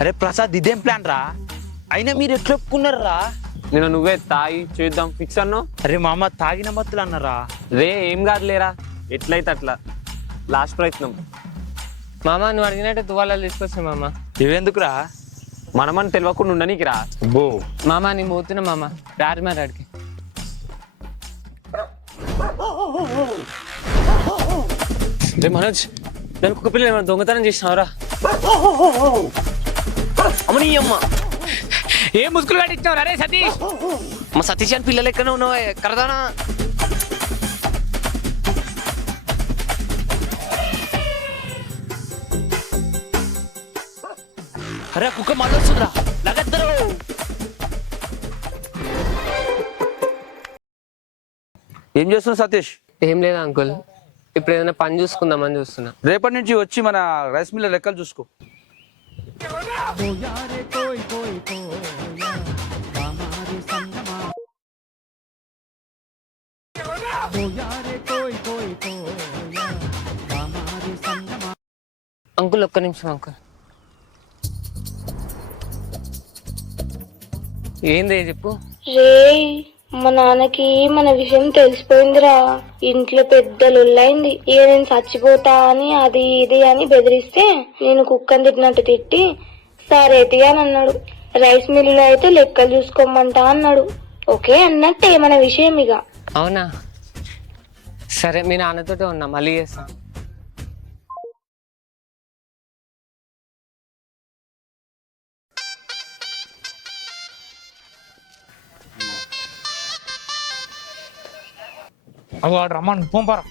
అరే ప్రసాద్ ఇదేం ప్లాన్ రా? అయినా మీరు ఎట్లా ఒప్పుకున్నారా? నేను నువ్వే తాగి చేద్దాం ఫిక్స్ అన్నావు. అరే మామ తాగిన మత్తులు అన్నారా? రే ఏం కాదులేరా, ఎట్లయితే అట్లా లాస్ట్ ప్రయత్నం. మామ నువ్వు అడిగినట్టు తువాలాలు తీసుకొస్తా మామ. ఇవెందుకురా? మనమని తెలియకుండా ఉండనీకి రా. బో మామ నేను పోతున్నా మామ, రారు మరి అడిగి. రే మనోజ్, దాని కుక్క పిల్ల ఏమైనా దొంగతనం చేసినావురా? అమ్మని అమ్మ ఏ ముసుగులు కట్టించావు రే సతీష్? మా సతీష్ అని పిల్లలు ఎక్కడ ఉన్నావు కరదానా? అరే కుక్క మళ్ళొస్తుందిరా, లగద్దరు. ఏం చేస్తున్నావు సతీష్? ఏం లేదా అంకుల్, ఇప్పుడు ఏదైనా పని చూసుకుందామని చూస్తున్నా. రేపటి నుంచి వచ్చి మన రైస్ మిల్ లెక్కలు చూసుకో. అంకుల్ ఒక్క నిమిషం అంకుల్. ఏంది చెప్పు. రేయ్ మా నాన్నకి మన విషయం తెలిసిపోయిందిరా. ఇంట్లో పెద్ద లొల్లైంది. ఇక నేను చచ్చిపోతా అని అది ఇది అని బెదిరిస్తే నేను కుక్కని తిట్టినట్టు తిట్టి సరే అని అన్నాడు. రైస్ మిల్లులో అయితే లెక్కలు చూసుకోమంటా అన్నాడు. ఓకే అన్నట్టే మన విషయం ఇక. అవునా సరే, మీ నాన్నతోటే ఉన్నా, మళ్ళీ చేస్తా. అవి వాడు రమ్మని పంపారా?